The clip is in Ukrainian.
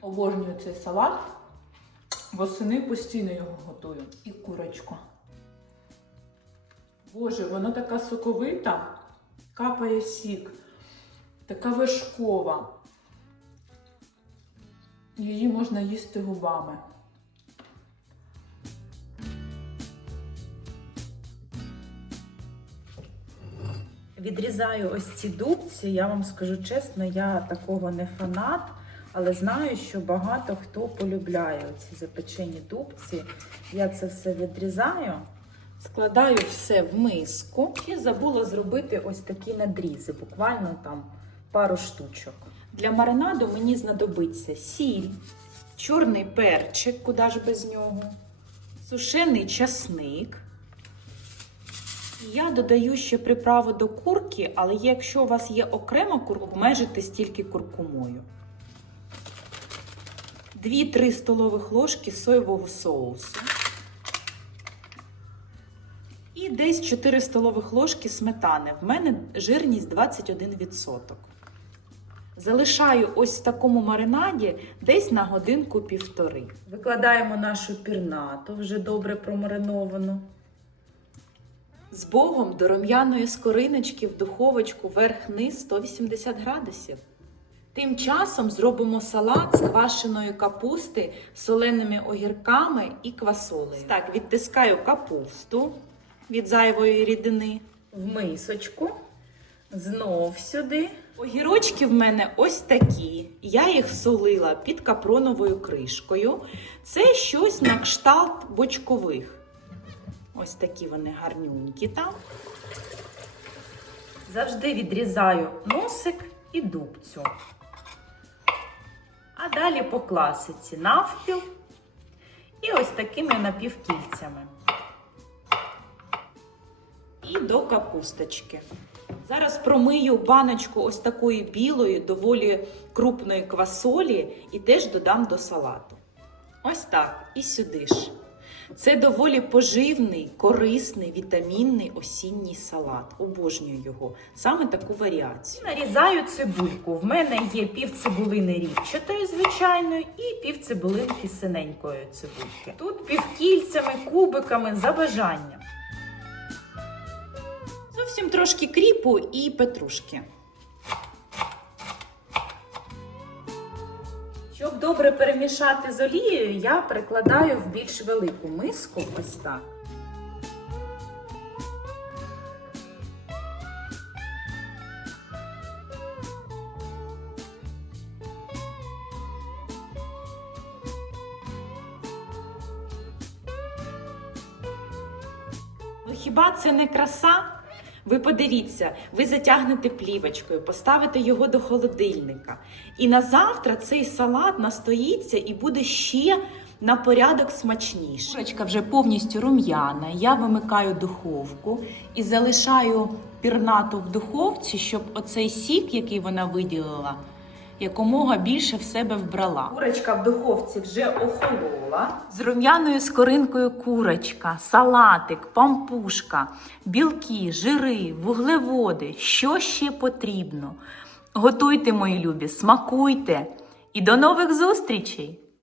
Обожнюю цей салат. Восени постійно його готую. І курочку. Боже, вона така соковита, капає сік, така вершкова. Її можна їсти губами. Відрізаю ось ці дубці. Я вам скажу чесно, я такого не фанат, але знаю, що багато хто полюбляє ці запечені дубці. Я це все відрізаю, складаю все в миску і забула зробити ось такі надрізи, буквально там пару штучок. Для маринаду мені знадобиться сіль, чорний перчик, куди ж без нього, сушений часник. Я додаю ще приправу до курки, але якщо у вас є окрема курка, обмежитесь тільки куркумою. 2-3 столових ложки соєвого соусу. І десь 4 столових ложки сметани. В мене жирність 21%. Залишаю ось в такому маринаді десь на годинку-півтори. Викладаємо нашу пірнату, вже добре промариновану. З Богом до рум'яної скориночки в духовочку верх-низ 180 градусів. Тим часом зробимо салат з квашеної капусти, соленими огірками і квасолею. Так, відтискаю капусту від зайвої рідини в мисочку. Знов сюди. Огірочки в мене ось такі. Я їх солила під капроновою кришкою. Це щось на кшталт бочкових. Ось такі вони гарнюнькі там. Завжди відрізаю носик і дубцю. А далі по класиці навпіл і ось такими напівкільцями. І до капусточки. Зараз промию баночку ось такої білої, доволі крупної квасолі і теж додам до салату. Ось так, і сюди ж. Це доволі поживний, корисний, вітамінний осінній салат. Обожнюю його. Саме таку варіацію. Нарізаю цибульку. В мене є пів цибулини рівчатої, звичайної, і пів цибулинки синенької цибульки. Тут півкільцями, кубиками за бажанням. Зовсім трошки кріпу і петрушки. Щоб добре перемішати з олією, я перекладаю в більш велику миску. Ось так. Ну хіба це не краса? Ви подивіться, ви затягнете плівочкою, поставите його до холодильника. І на завтра цей салат настоїться і буде ще на порядок смачніше. Курочка вже повністю рум'яна. Я вимикаю духовку і залишаю пірнату в духовці, щоб оцей сік, який вона виділила, якомога більше в себе вбрала. Курочка в духовці вже охолола. З рум'яною скоринкою курочка, салатик, пампушка, білки, жири, вуглеводи. Що ще потрібно? Готуйте, мої любі, смакуйте і до нових зустрічей!